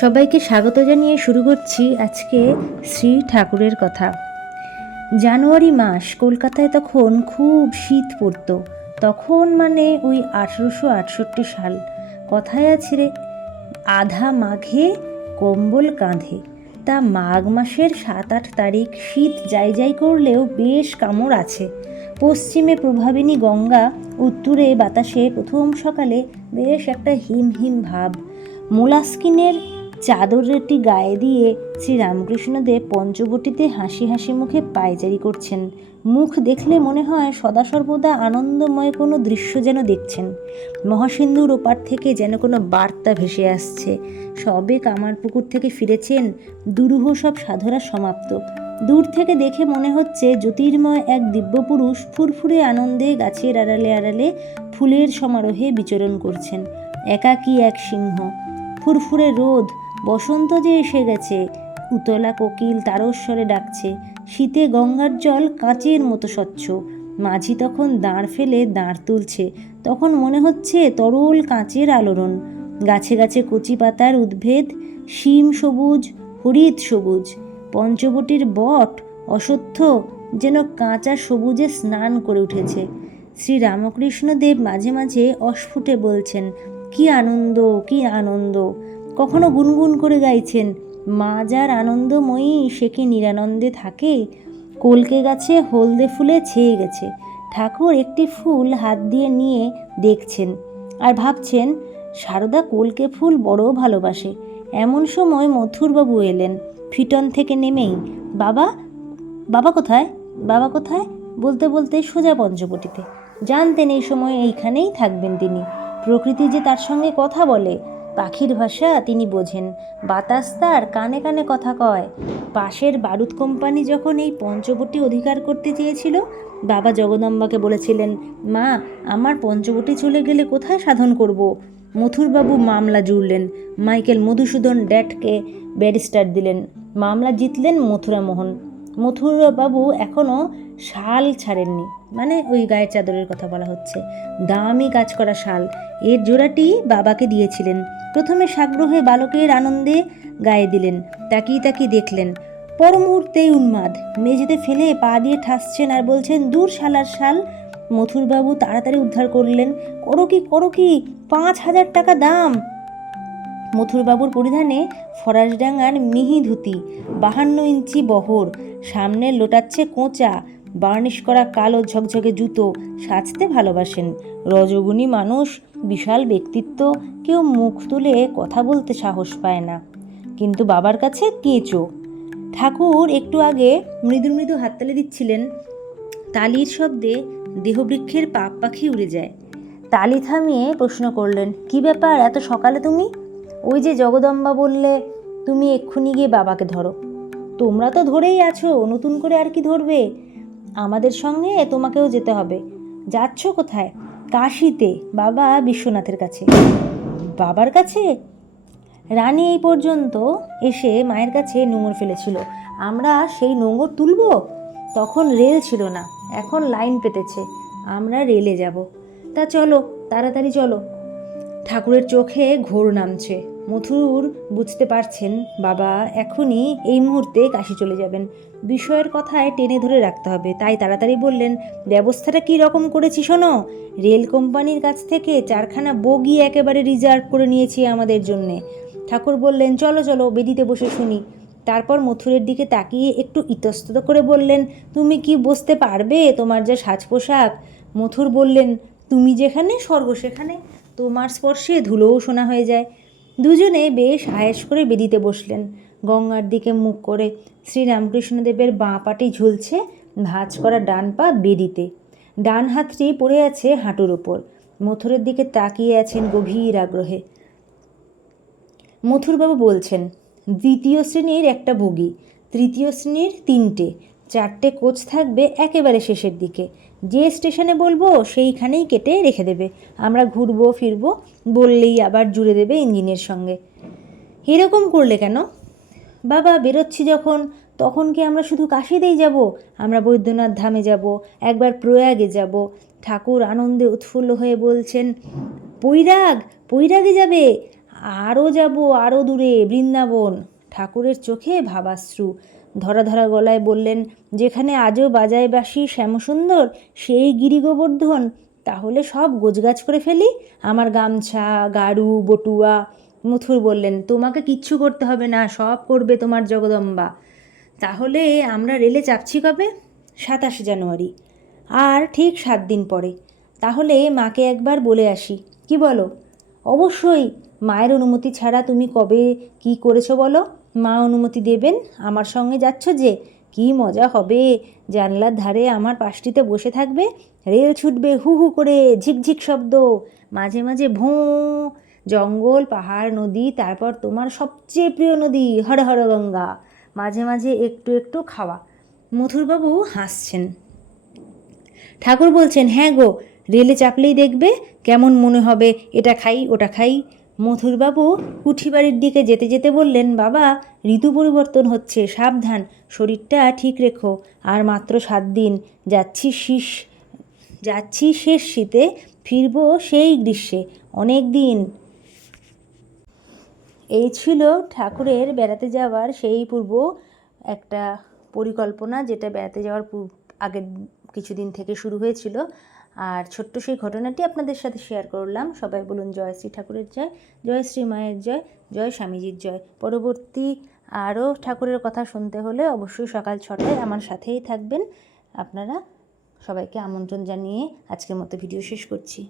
সবাইকে স্বাগত জানিয়ে শুরু করছি আজকে শ্রী ঠাকুরের কথা। জানুয়ারি মাস কলকাতায় তখন খুব শীত পড়তো। তখন মানে ওই আঠেরোশো আটষট্টি সাল। কথায় আছে রে, আধা মাঘে কম্বল কাঁধে। তা মাঘ মাসের সাত আট তারিখ শীত যাই যাই করলেও বেশ কামড় আছে। পশ্চিমে প্রভাবিনী গঙ্গা, উত্তরে বাতাসে প্রথম সকালে বেশ একটা হিম হিম ভাব। মোলাস্কিনের চাদরটি গায়ে দিয়ে শ্রী রামকৃষ্ণদেব পঞ্চবটিতে হাসি হাসি মুখে পায়চারি করছেন। মুখ দেখলে মনে হয় সদা সর্বদা আনন্দময় কোনো দৃশ্য যেন দেখছেন। মহাসিন্ধুর ওপার থেকে যেন কোনো বার্তা ভেসে আসছে। সবে কামারপুকুর থেকে ফিরেছেন দুরূহ সব সাধনা সমাপ্ত। দূর থেকে দেখে মনে হচ্ছে জ্যোতির্ময় এক দিব্যপুরুষ ফুরফুরে আনন্দে গাছের আড়ালে আড়ালে ফুলের সমারোহে বিচরণ করছেন। একাকী এক সিংহ। ফুরফুরে রোদ বসন্ত যে এসে গেছে, উতলা কোকিল তারস্বরে ডাকছে, শীতে গঙ্গার জল কাঁচের মতো স্বচ্ছ। মাঝি তখন দাঁড় ফেলে দাঁড় তুলছে, তখন মনে হচ্ছে তরল কাঁচের আলোড়ন। গাছে গাছে কচি পাতার উদ্ভেদ, শিম সবুজ, হরিৎ সবুজ। পঞ্চবটির বট অসত্য, যেন কাঁচা সবুজে স্নান করে উঠেছে। শ্রী রামকৃষ্ণদেব মাঝে মাঝে অস্ফুটে বলছেন, কি আনন্দ কি আনন্দ। কখনো গুনগুন করে গাইছেন মা যার আনন্দময়ী সে কি নিরানন্দে থাকে? কলকে গাছে হলদে ফুলে ছেয়ে গেছে, ঠাকুর একটি ফুল হাত দিয়ে নিয়ে দেখছেন আর ভাবছেন, সারদা কলকে ফুল বড় ভালোবাসে, এমন সময় মথুরবাবু এলেন, ফিটন থেকে নেমেই, বাবা বাবা কোথায়? বাবা কোথায়? বলতে বলতে সোজা পঞ্চবটিতে, জানতেন এই সময় এইখানেই থাকবেন তিনি, প্রকৃতি যে তার সঙ্গে কথা বলে পাখির ভাষা তিনি বোঝেন। বাতাস তার কানে কানে কথা কয়। পাশের বারুদ কোম্পানি যখন এই পঞ্চবটি অধিকার করতে চেয়েছিল, বাবা জগদম্বাকে বলেছিলেন, মা, আমার পঞ্চবটি চলে গেলে কোথায় সাধন করব? মথুরবাবু মামলা জুড়লেন। মাইকেল মধুসূদন ড্যাটকে ব্যারিস্টার দিলেন। মামলা জিতলেন মথুরামোহন। মথুরবাবু এখনও শাল ছাড়েননি। মানে ওই গায়ের চাদরের কথা বলা হচ্ছে। দামি কাজ করা শাল। এর জোড়াটি বাবাকে দিয়েছিলেন। প্রথমে সাগ্রহে বালকের আনন্দে গায়ে দিলেন। তাকিয়ে তাকিয়ে দেখলেন, পর মুহূর্তেই উন্মাদ। মেঝেতে ফেলে পা দিয়ে ঠাসছেন আর বলছেন, দূর শালার শাল। মথুরবাবু তাড়াতাড়ি উদ্ধার করলেন, করো কি করো কি, পাঁচ হাজার টাকা দাম। মথুরবাবুর পরিধানে ফরাসডাঙ্গার মিহি ধুতি বাহান্ন ইঞ্চি বহর, সামনে লোটাচ্ছে কোঁচা বার্নিশ করা কালো ঝকঝকে জুতো সাজতে ভালোবাসেন। রজগুণী মানুষ, বিশাল ব্যক্তিত্ব, কেউ মুখ তুলে কথা বলতে সাহস পায় না। কিন্তু বাবার কাছে কেঁচো। ঠাকুর একটু আগে মৃদু মৃদু হাততালি দিচ্ছিলেন। তালির শব্দে দেহবৃক্ষের পাপ পাখি উড়ে যায়। তালি থামিয়ে প্রশ্ন করলেন, কি ব্যাপার, এত সকালে তুমি? ওই যে জগদম্বা বললে, তুমি এক্ষুনি গিয়ে বাবাকে ধরো। তোমরা তো ধরেই আছো, নতুন করে আর কি ধরবে? আমাদের সঙ্গে তোমাকেও যেতে হবে। যাচ্ছ কোথায়? কাশিতে, বাবা বিশ্বনাথের কাছে। বাবার কাছে? রানী এই পর্যন্ত এসে মায়ের কাছে নোঙর ফেলেছিল। আমরা সেই নোঙর তুলব? তখন রেল ছিল না। এখন লাইন পেতেছে। আমরা রেলে যাব। তা চলো, তাড়াতাড়ি চলো। ঠাকুরের চোখে ঘোর নামছে। মথুর বুঝতে পারছেন, বাবা, এখনই এই মুহূর্তে কাশি চলে যাবেন। বিষয়ের কথায় টেনে ধরে রাখতে হবে। তাই তাড়াতাড়ি বললেন, ব্যবস্থাটা কী রকম করেছি শোনো? রেল কোম্পানির কাছ থেকে চারখানা বগি একেবারে রিজার্ভ করে নিয়েছি আমাদের জন্যে। ঠাকুর বললেন, চলো চলো, বেদিতে বসে শুনি। তারপর মথুরের দিকে তাকিয়ে একটু ইতস্তত করে বললেন, তুমি কি বসতে পারবে তোমার যা সাজ পোশাক মথুর বললেন, তুমি যেখানে, স্বর্গ সেখানে। তোমার স্পর্শে ধুলোও শোনা হয়ে যায়। দুজনে বেশ আয়েস করে বেদিতে বসলেন। গঙ্গার দিকে মুখ করে শ্রীরামকৃষ্ণদেবের বাঁ পাটি ঝুলছে, ভাঁজ করা ডান পা বেদিতে। ডান হাতটি পড়ে আছে হাঁটুর ওপর মথুরের দিকে তাকিয়ে আছেন গভীর আগ্রহে। মথুরবাবু বলছেন, দ্বিতীয় শ্রেণির একটা বগি তৃতীয় শ্রেণির তিনটে। চারটে কোচ থাকবে একেবারে শেষের দিকে। যে স্টেশনে বলব, সেইখানেই কেটে রেখে দেবে। আমরা ঘুরবো, ফিরবো, বললেই আবার জুড়ে দেবে ইঞ্জিনের সঙ্গে। এরকম করলে কেন? বাবা, বেরোচ্ছি যখন, তখন কি আমরা শুধু কাশিতেই যাব? আমরা বৈদ্যনাথ ধামে যাব, একবার প্রয়াগে যাব। ঠাকুর আনন্দে উৎফুল্ল হয়ে বলছেন, পৈরাগ, পৈরাগে যাবে? আরও যাব, আরও দূরে, বৃন্দাবন। ঠাকুরের চোখে ভাবাশ্রু। ধরা ধরা গলায় বললেন, যেখানে আজও বাজায় বাসি শ্যামসুন্দর, সেই গিরি গোবর্ধন তাহলে সব গোজগাছ করে ফেলি? আমার গামছা, গাড়ু, বটুয়া। মথুর বললেন, তোমাকে কিচ্ছু করতে হবে না, সব করবে তোমার জগদম্বা। তাহলে আমরা রেলে চাপছি কবে? সাতাশে জানুয়ারি। আর ঠিক সাত দিন পরে। তাহলে মাকে একবার বলে আসি। কি বলো? অবশ্যই, মায়ের অনুমতি ছাড়া তুমি কবে কি করেছ বলো? মা অনুমতি দেবেন? আমার সঙ্গে যাচ্ছ যে? কি মজা হবে। জানলার ধারে আমার পাশটিতে বসে থাকবে। রেল ছুটবে হু হু করে ঝিকঝিক শব্দ। মাঝে মাঝে ভোঁ। জঙ্গল, পাহাড়, নদী, তারপর তোমার সবচেয়ে প্রিয় নদী, হর হর গঙ্গা। মাঝে মাঝে একটু একটু খাওয়া। মথুরবাবু হাসছেন। ঠাকুর বলছেন হ্যাঁ গো, রেলে চাপলেই দেখবে। কেমন মনে হবে? এটা খাই, ওটা খাই। মথুরবাবু কুঠিবাড়ির দিকে যেতে যেতে বললেন, বাবা, ঋতু পরিবর্তন হচ্ছে, সাবধান, শরীরটা ঠিক রেখো। আর মাত্র সাত দিন, যাচ্ছি শীষ, যাচ্ছি শেষ শীতে, ফিরবো সেই গ্রীষ্মে, অনেক দিন। এই ছিল ঠাকুরের বেড়াতে যাওয়ার সেই পূর্ব একটা পরিকল্পনা, যেটা বেড়াতে যাওয়ার আগের কিছুদিন থেকে শুরু হয়েছিল। আর ছোট্ট সেই ঘটনাটি আপনাদের সাথে শেয়ার করলাম। সবাই বলুন, জয় শ্রী ঠাকুরের জয় জয় শ্রী মায়ের জয় জয় স্বামীজির জয়। পরবর্তী আরও ঠাকুরের কথা শুনতে হলে অবশ্যই সকাল ছটায় আমার সাথেই থাকবেন। আপনারা সবাইকে আমন্ত্রণ জানিয়ে আজকের মতো ভিডিও শেষ করছি।